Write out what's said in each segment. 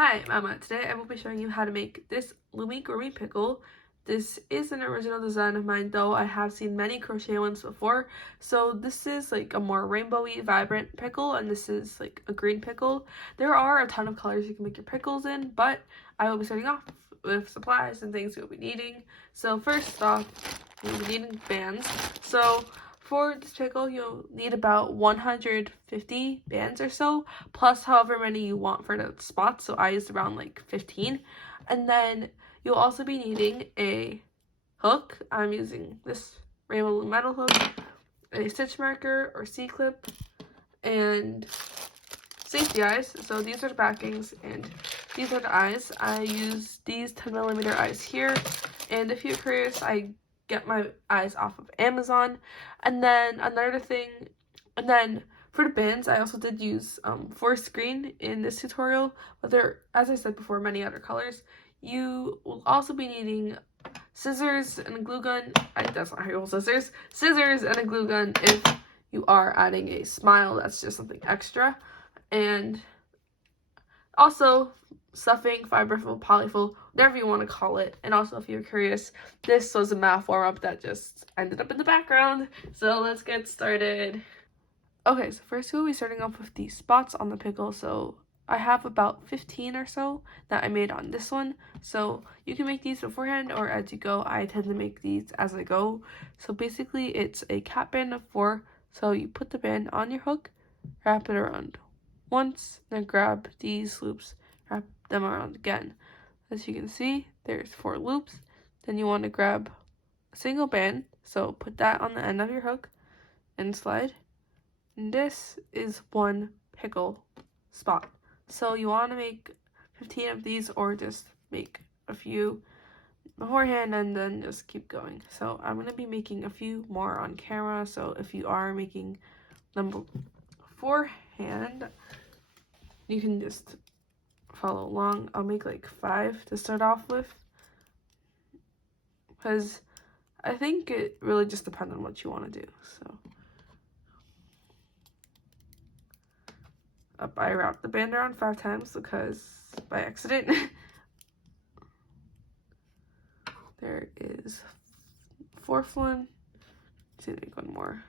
Hi, I'm Emma. Today I will be showing you how to make this Loomigurumi pickle. This is an original design of mine, though I have seen many crochet ones before. So this is like a more rainbowy, vibrant pickle, and this is like a green pickle. There are a ton of colors you can make your pickles in, but I will be starting off with supplies and things you'll be needing. So first off, you'll be needing bands. So for this pickle, you'll need about 150 bands or so, plus however many you want for the spots. So I used around like 15. And then you'll also be needing a hook. I'm using this rainbow metal hook, a stitch marker or C-clip, and safety eyes. So these are the backings and these are the eyes. I use these 10mm eyes here, and if you're curious, I get my eyes off of Amazon. And then another thing, and then for the bands, I also did use forest green in this tutorial, but there, as I said before, many other colors. You will also be needing scissors and a glue gun. That's not how you hold scissors. Scissors and a glue gun if you are adding a smile. That's just something extra. And also stuffing, fiberfill, polyfill, whatever you want to call it. And also, if you're curious, this was a math warm-up that just ended up in the background. So let's get started. Okay, so first we'll be starting off with the spots on the pickle. So I have about 15 or so that I made on this one. So you can make these beforehand or as you go. I tend to make these as I go. So basically it's a cap band of 4. So you put the band on your hook, wrap it around once, then grab these loops, wrap them around again. As you can see, there's 4 loops. Then you want to grab a single band, so put that on the end of your hook and slide. And this is one pickle spot. So you want to make 15 of these or just make a few beforehand and then just keep going. So I'm going to be making a few more on camera, so if you are making them beforehand, you can just follow along. I'll make like 5 to start off with, because I think it really just depends on what you want to do. So I wrapped the band around 5 times because by accident. There is 4th one. Let's see, make one more.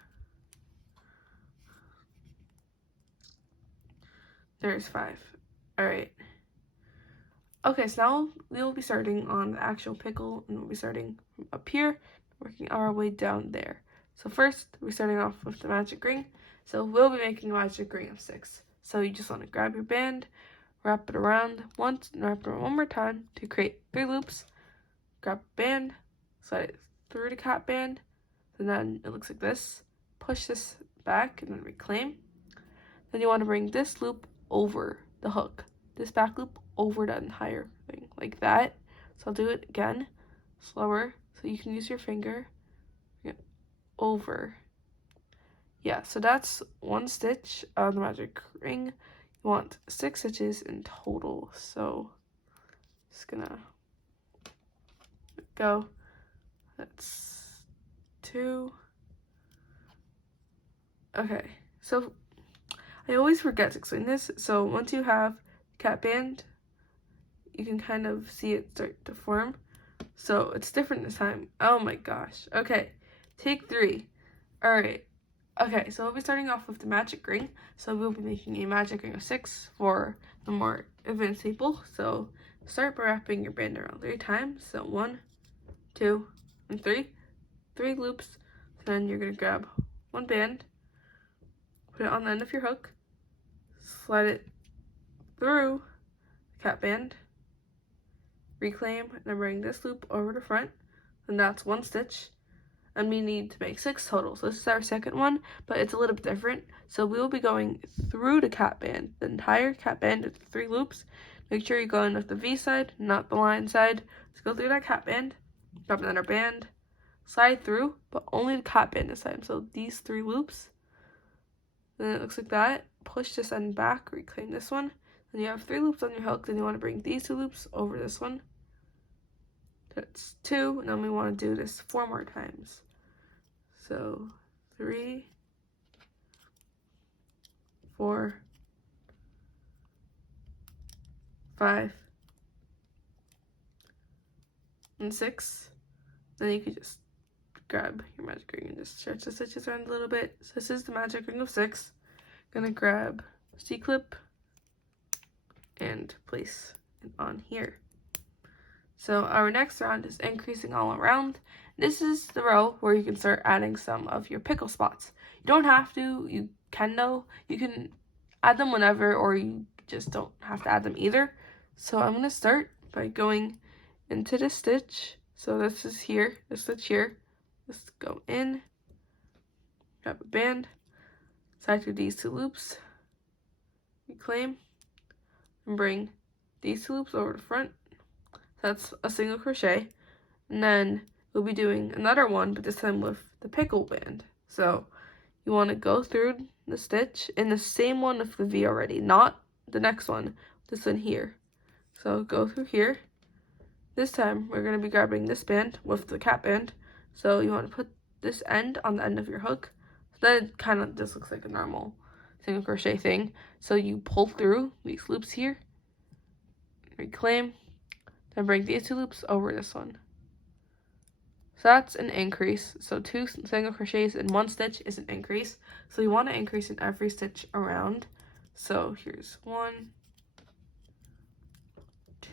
There's 5. Alright. Okay, so now we will be starting on the actual pickle, and we'll be starting from up here, working our way down there. So first, we're starting off with the magic ring. So we'll be making a magic ring of 6. So you just want to grab your band, wrap it around once, and wrap it around one more time to create 3 loops. Grab the band, slide it through the cap band, and then it looks like this. Push this back and then reclaim. Then you want to bring this loop over the hook, this back loop over the entire thing, like that. So I'll do it again, slower, so you can use your finger. Over. Yeah, so that's 1 stitch on the magic ring. You want 6 stitches in total, so just gonna go. That's 2. Okay, so I always forget to explain this. So once you have cap band, you can kind of see it start to form. So it's different this time. Oh my gosh. Okay, take 3. All right. Okay, so we'll be starting off with the magic ring. So we'll be making a magic ring of 6 for the more advanced people. So start by wrapping your band around 3 times. So 1, 2, and 3. 3 loops. Then you're gonna grab 1 band, put it on the end of your hook, slide it through the cap band, reclaim, and then bring this loop over the front, and that's 1 stitch. And we need to make 6 total. So this is our second one, but it's a little bit different. So we will be going through the cap band, the entire cap band is 3 loops. Make sure you're going with the V side, not the line side. Let's go through that cap band, grab another band, slide through, but only the cap band this time. So these 3 loops. Then it looks like that. Push this end back, reclaim this one. Then you have 3 loops on your hook. Then you want to bring these 2 loops over this one. That's 2, and then we want to do this 4 more times. So 3, 4, 5, and 6. Then you could just grab your magic ring and just stretch the stitches around a little bit. So this is the magic ring of 6. Gonna grab C-clip and place it on here. So our next round is increasing all around. This is the row where you can start adding some of your pickle spots. You don't have to, you can though. You can add them whenever, or you just don't have to add them either. So I'm gonna start by going into the stitch. So this is here, this stitch here. Just go in, grab a band, side through these 2 loops, reclaim, and bring these 2 loops over the front. That's a single crochet, and then we'll be doing another one, but this time with the pickle band. So you want to go through the stitch in the same one with the V already, not the next one, this one here. So go through here. This time we're going to be grabbing this band with the cap band. So you want to put this end on the end of your hook. So then it kind of just looks like a normal single crochet thing. So you pull through these loops here, reclaim, then bring these 2 loops over this one. So that's an increase. So 2 single crochets in 1 stitch is an increase. So you want to increase in every stitch around. So here's 1,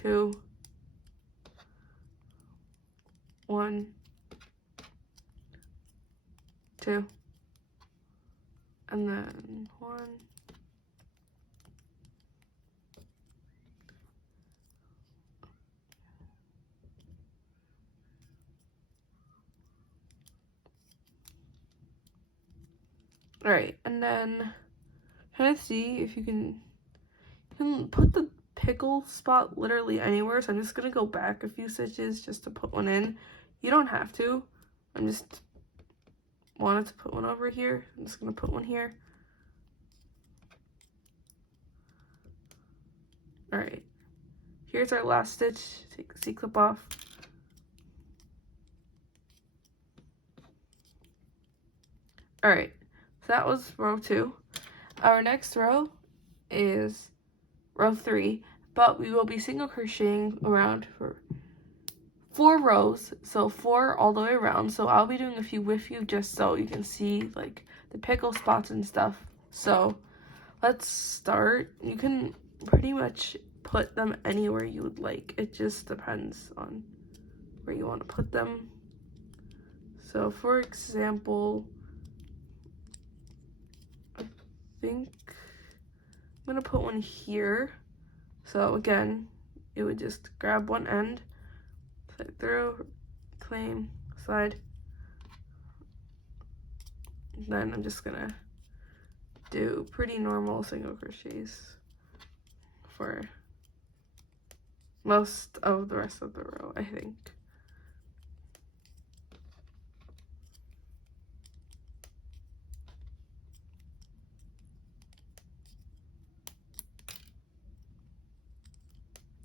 2, 1, 2, and then 1, alright, and then try to see if you can put the pickle spot literally anywhere. So I'm just gonna go back a few stitches just to put one in. You don't have to. I'm just wanted to put one over here. I'm just gonna put one here. Alright, here's our last stitch. Take the C-clip off. Alright, so that was row 2. Our next row is row 3, but we will be single crocheting around for 4 rows, so 4 all the way around. So I'll be doing a few with you just so you can see like the pickle spots and stuff. So let's start. You can pretty much put them anywhere you would like. It just depends on where you want to put them. So for example, I think I'm gonna put one here. So again, it would just grab one end, slide through, claim, slide. Then I'm just gonna do pretty normal single crochets for most of the rest of the row, I think.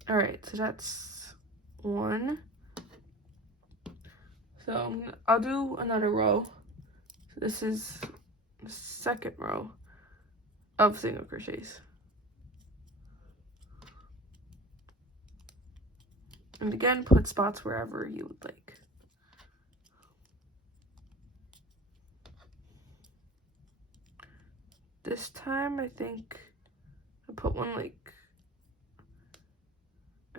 Alright, so that's 1. So I'll do another row. So this is the second row of single crochets. And again, put spots wherever you would like. This time, I think I put one like,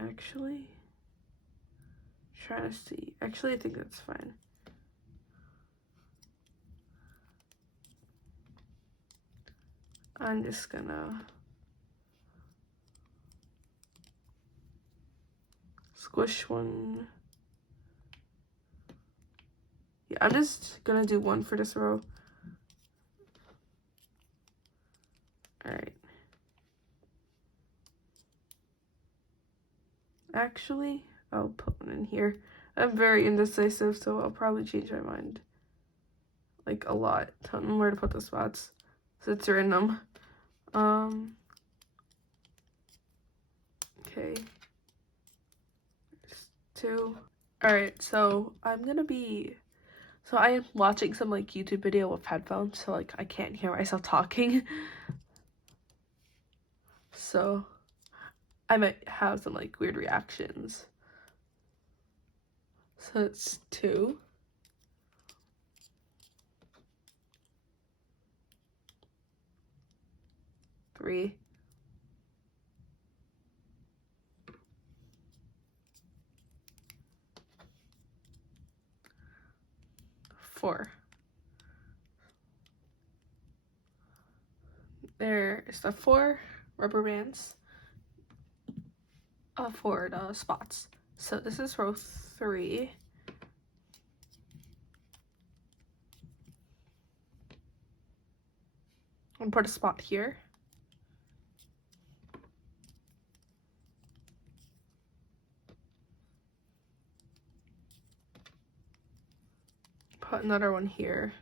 actually, trying to see. Actually, I think that's fine. I'm just gonna squish one. Yeah, I'm just gonna do one for this row. Alright. Actually, I'll put one in here. I'm very indecisive, so I'll probably change my mind like a lot on where to put the spots. So it's random. Okay. There's 2. Alright, so I am watching some like YouTube video with headphones, so like I can't hear myself talking. So I might have some like weird reactions. So it's 2. 3. 4. There is the 4 rubber bands for the spots. So this is row 3. I'm gonna put a spot here. Put another one here.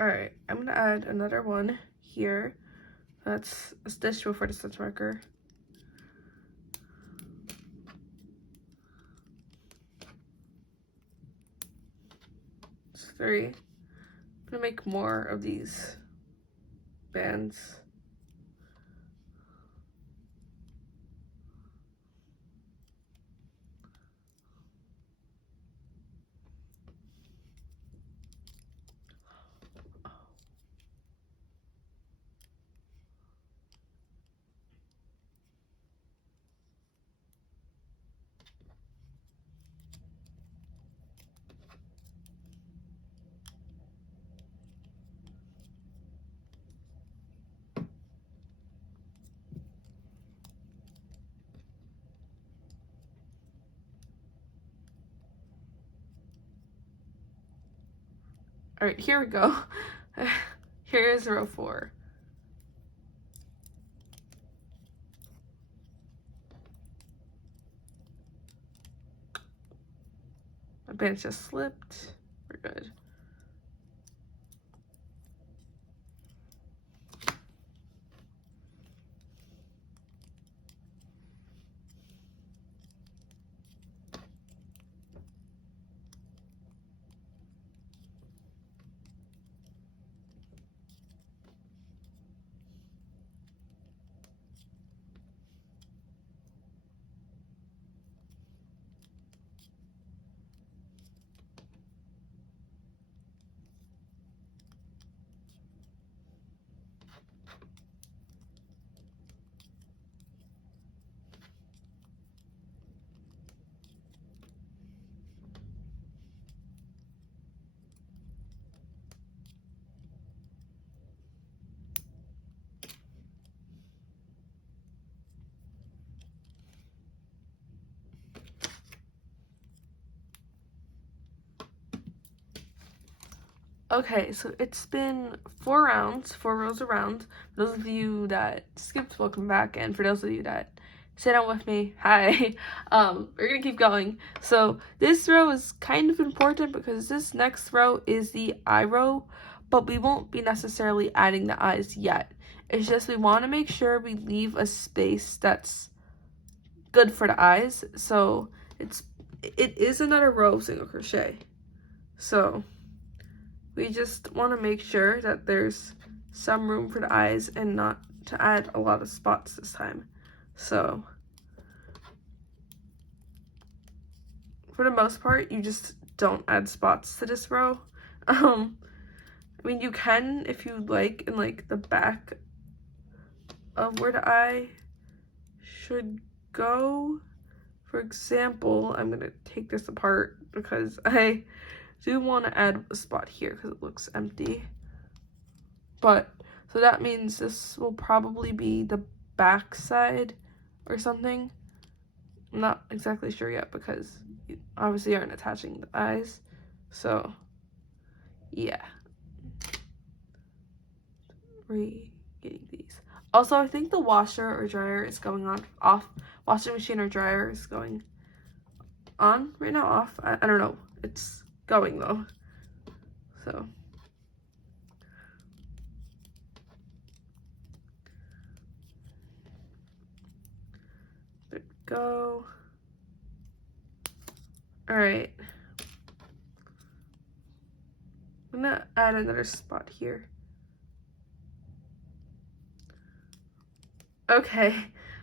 Alright, I'm gonna add another one here. That's a stitch before the stitch marker. It's 3. I'm gonna make more of these bands. Alright, here we go. Here is row 4. My band just slipped. We're good. Okay, so it's been 4 rounds, 4 rows around. For those of you that skipped, welcome back, and for those of you that sit down with me, hi. We're gonna keep going. So this row is kind of important because this next row is the eye row, but we won't be necessarily adding the eyes yet. It's just we want to make sure we leave a space that's good for the eyes. So it is another row of single crochet. So we just want to make sure that there's some room for the eyes and not to add a lot of spots this time. So for the most part, you just don't add spots to this row. I mean, you can if you like in like the back of where the eye should go. For example, I'm gonna take this apart because I do want to add a spot here because it looks empty. But so that means this will probably be the back side or something. I'm not exactly sure yet because you obviously aren't attaching the eyes. So yeah. Getting these. Also, I think the washer or dryer is going on off. Washing machine or dryer is going on right now, off. I don't know. It's going though. So go. Alright. I'm gonna add another spot here. Okay,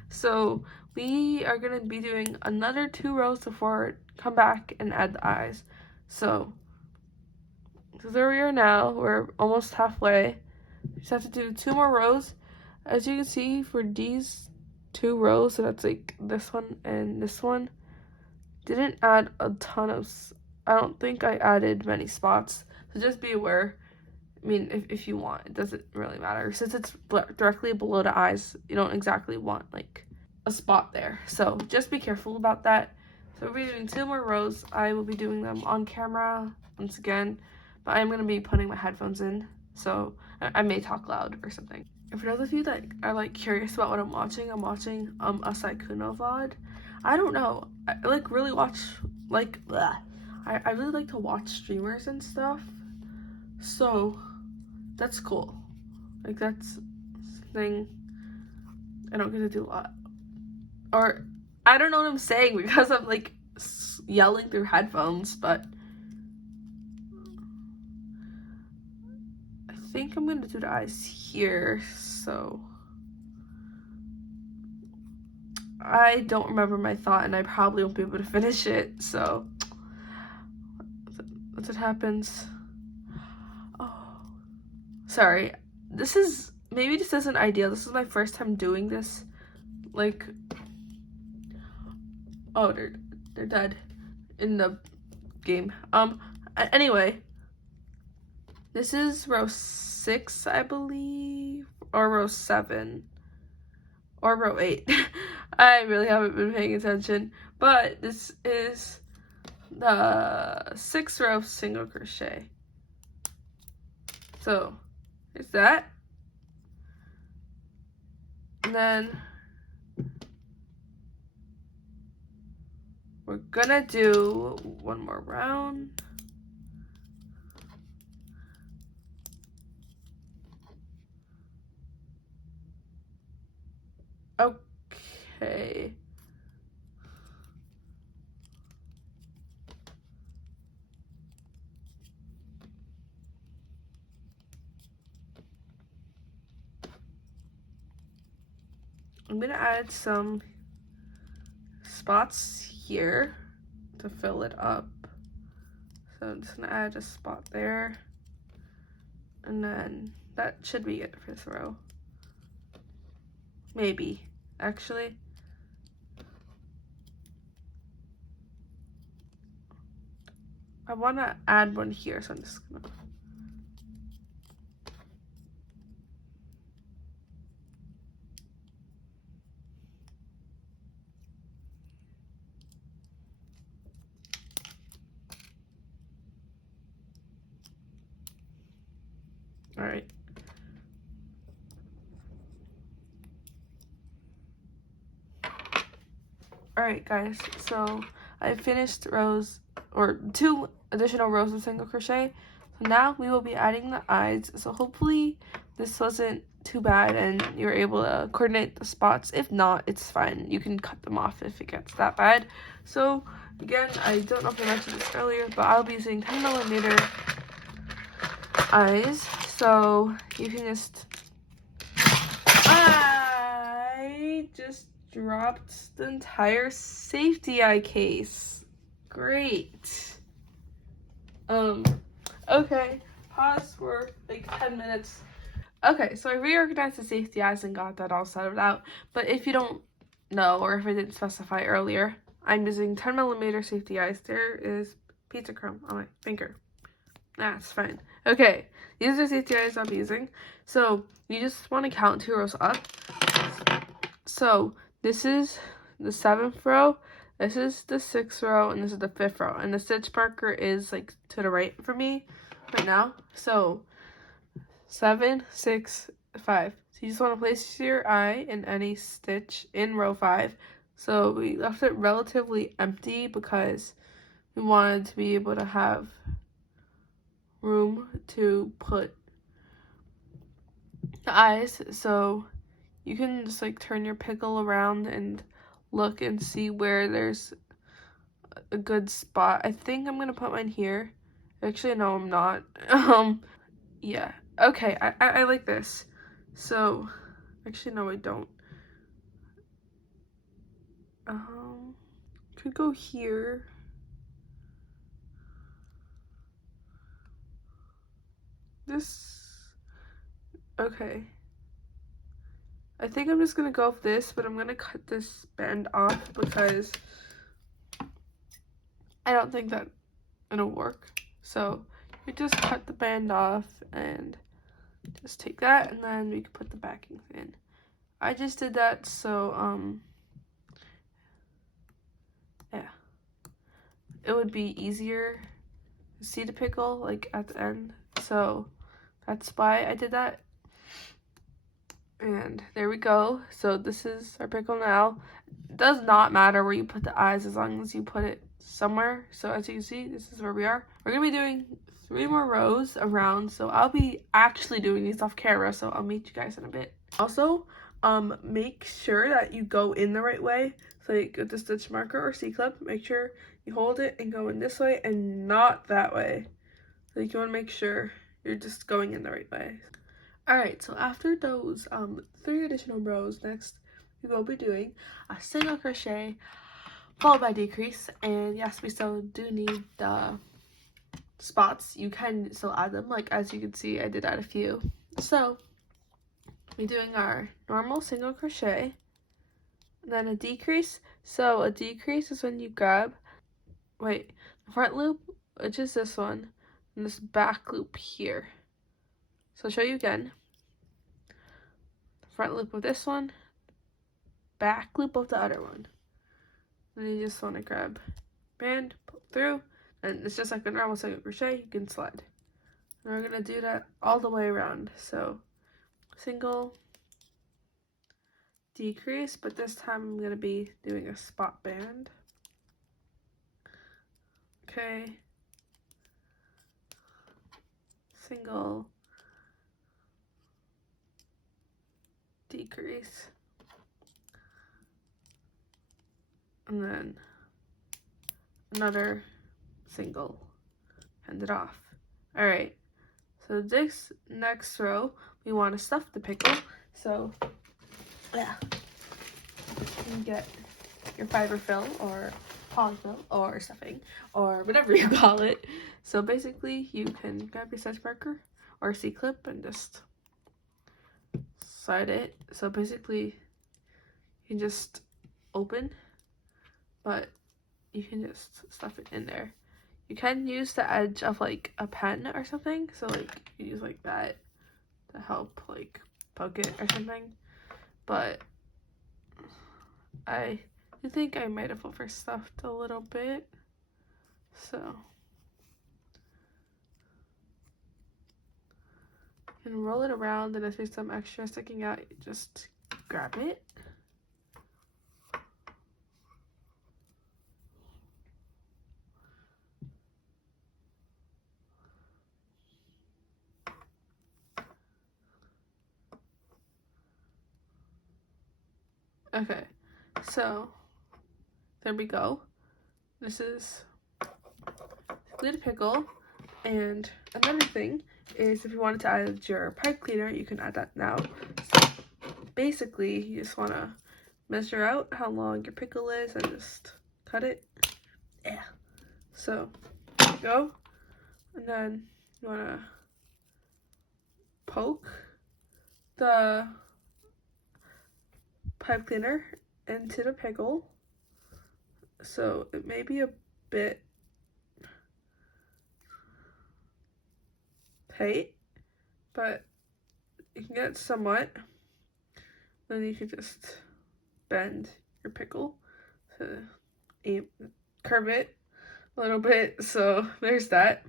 so we are gonna be doing another 2 rows before come back and add the eyes. So there we are now. We're almost halfway. We just have to do 2 more rows. As you can see, for these 2 rows, so that's like this one and this one, didn't add a ton of, I don't think I added many spots, so just be aware. I mean, if you want, it doesn't really matter. Since it's directly below the eyes, you don't exactly want like a spot there, so just be careful about that. So we're doing 2 more rows. I will be doing them on camera once again, but I'm going to be putting my headphones in, so I may talk loud or something. And for those of you that are like curious about what I'm watching a Saikuno VOD. I don't know, I like really watch like I really like to watch streamers and stuff, so that's cool. Like that's something I don't get to do a lot, or I don't know what I'm saying because I'm like yelling through headphones, but I think I'm gonna do the eyes here. So I don't remember my thought, and I probably won't be able to finish it, so that's what happens. Oh, sorry. Maybe this isn't ideal. This is my first time doing this. Like, oh, they're dead in the game. Anyway, this is row 6, I believe, or row 7, or row 8. I really haven't been paying attention, but this is the 6th row of single crochet. So there's that, and then we're gonna do 1 more round. Okay. I'm gonna add some spots here to fill it up. So I'm just gonna add a spot there, and then that should be it for this row. Maybe, actually. I wanna add one here, so I'm just gonna. All right. Alright guys, so I finished rows, or 2 additional rows of single crochet. So now we will be adding the eyes. So hopefully this wasn't too bad and you're able to coordinate the spots. If not, it's fine. You can cut them off if it gets that bad. So again, I don't know if I mentioned this earlier, but I'll be using 10mm eyes. So you can just, I just dropped the entire safety eye case. Great. Okay, pause for like 10 minutes. Okay, so I reorganized the safety eyes and got that all settled out, but if you don't know, or if I didn't specify earlier, I'm using 10mm safety eyes. There is pizza crumb on my finger. That's fine. Okay, these are safety eyes I'm using. So you just want to count 2 rows up. So this is the 7th row, this is the 6th row, and this is the 5th row. And the stitch marker is like to the right for me right now. So 7, 6, 5. So you just want to place your eye in any stitch in row 5. So we left it relatively empty because we wanted to be able to have room to put the eyes. So you can just like turn your pickle around and look and see where there's a good spot. I think I'm gonna put mine here. Actually, no, I'm not. Yeah. Okay, I like this. So, actually, no, I don't. Could go here. This, okay. I think I'm just gonna go with this, but I'm gonna cut this band off because I don't think that it'll work. So you just cut the band off and just take that, and then we can put the backings in. I just did that so yeah, it would be easier to see the pickle like at the end. So that's why I did that. And there we go. So this is our pickle now. It does not matter where you put the eyes as long as you put it somewhere. So as you can see, this is where we are. We're gonna be doing 3 more rows around. So I'll be actually doing these off camera. So I'll meet you guys in a bit. Also, make sure that you go in the right way. So like with the stitch marker or C-clip, make sure you hold it and go in this way and not that way. Like you want to make sure you're just going in the right way. Alright, so after those 3 additional rows, next we will be doing a single crochet followed by decrease. And yes, we still do need the spots. You can still add them, like as you can see I did add a few. So we're doing our normal single crochet, and then a decrease. So a decrease is when you grab the front loop, which is this one, and this back loop here. So I'll show you again. Front loop of this one, back loop of the other one. And you just want to grab band, pull through, and it's just like a normal single crochet. You can slide. And we're gonna do that all the way around. So single, decrease, but this time I'm gonna be doing a spot band. Okay. Single, decrease, and then another single, end it off. Alright, so this next row we want to stuff the pickle. So yeah, you can get your fiber fill or polyfill or stuffing or whatever you call it. So basically you can grab your stitch marker or C-clip and just slide it. So basically you can just open, but you can just stuff it in there. You can use the edge of like a pen or something, so like you use like that to help like poke it or something, but I think I might have overstuffed a little bit, so you can roll it around, and if there's some extra sticking out, you just grab it. Okay, so there we go. This is the pickle. And another thing is, if you wanted to add your pipe cleaner, you can add that now. So basically, you just want to measure out how long your pickle is and just cut it. Yeah. So there you go. And then you want to poke the pipe cleaner into the pickle. So it may be a bit tight, but you can get somewhat. Then you can just bend your pickle to curve it a little bit. So there's that.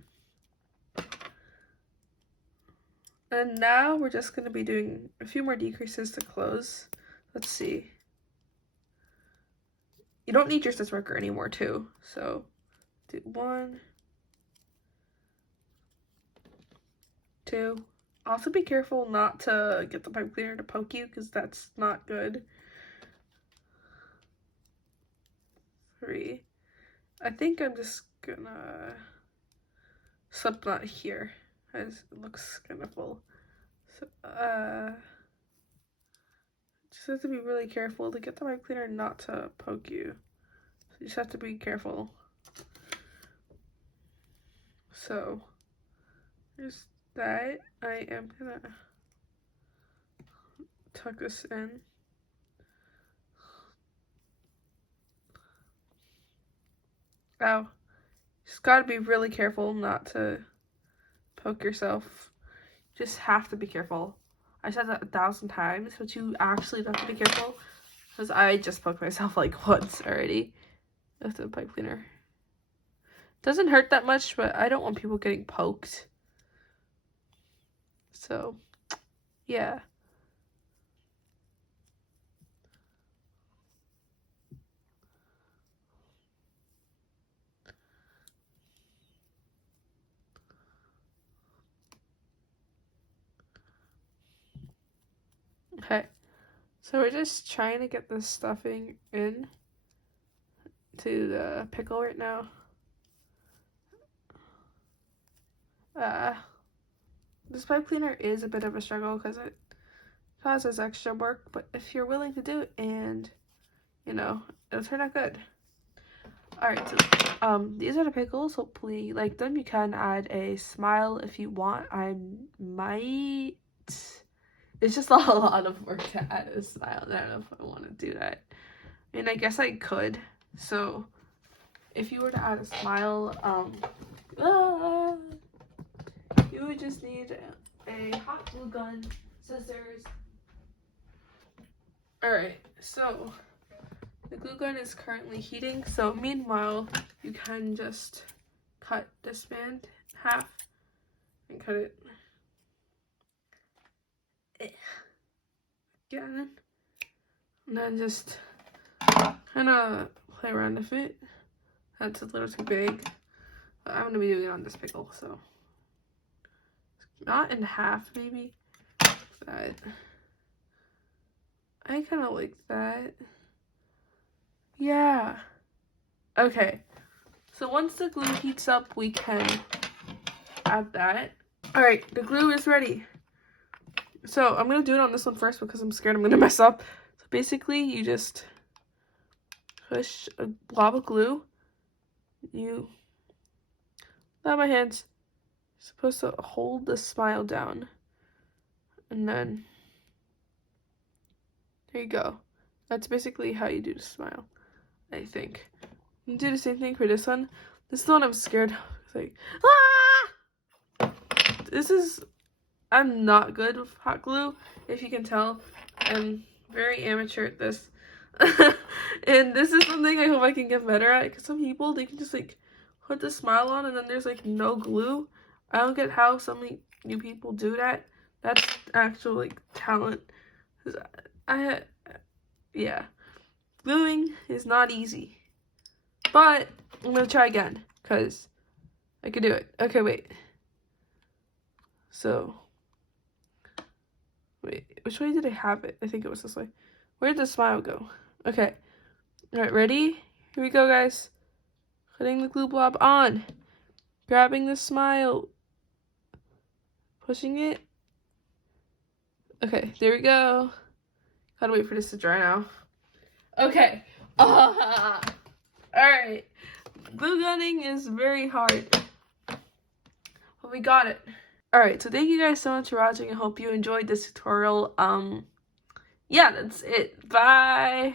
And now we're just going to be doing a few more decreases to close. Let's see. You don't need your stitch marker anymore too. So do 1, 2. Also be careful not to get the pipe cleaner to poke you, because that's not good. 3. I think I'm just gonna slip knot here, as it looks kind of full. So, just have to be really careful to get the pipe cleaner not to poke you. So you just have to be careful. So, there's that. I am gonna tuck this in. Ow. Just gotta be really careful not to poke yourself. Just have to be careful. I said that 1,000 times, but you actually have to be careful. Because I just poked myself like once already with the pipe cleaner. Doesn't hurt that much, but I don't want people getting poked. So, yeah. Okay. So we're just trying to get the stuffing in to the pickle right now. This pipe cleaner is a bit of a struggle because it causes extra work, but if you're willing to do it and, you know, it'll turn out good. Alright, so, these are the pickles. Hopefully you like them. You can add a smile if you want. I might... It's just a lot of work to add a smile. I don't know if I want to do that. I mean, I guess I could. So, if you were to add a smile, you would just need a hot glue gun, scissors. Alright, so the glue gun is currently heating. So meanwhile, you can just cut this band in half and cut it again. And then just kind of play around with it. That's a little too big. But I'm going to be doing it on this pickle, so. Not in half, maybe. That. I kind of like that. Yeah. Okay. So once the glue heats up, we can add that. Alright, the glue is ready. So I'm going to do it on this one first because I'm scared I'm going to mess up. So basically, you just push a blob of glue. You grab my hands. You're supposed to hold the smile down. And then there you go. That's basically how you do the smile, I think. You do the same thing for this one. This one I'm scared. It's like, ah! I'm not good with hot glue, if you can tell. I'm very amateur at this. And this is something I hope I can get better at, because some people, they can just like put the smile on and then there's like no glue. I don't get how so many new people do that. That's actual like talent. Yeah. Gluing is not easy. But I'm gonna try again, because I can do it. Okay, wait. So, wait, which way did I have it? I think it was this way. Where did the smile go? Okay. Alright, ready? Here we go, guys. Putting the glue blob on. Grabbing the smile. Pushing it. Okay, there we go. Gotta wait for this to dry now. Okay. Alright. Glue gunning is very hard. But we got it. Alright, so thank you guys so much for watching. I hope you enjoyed this tutorial. Yeah, that's it. Bye.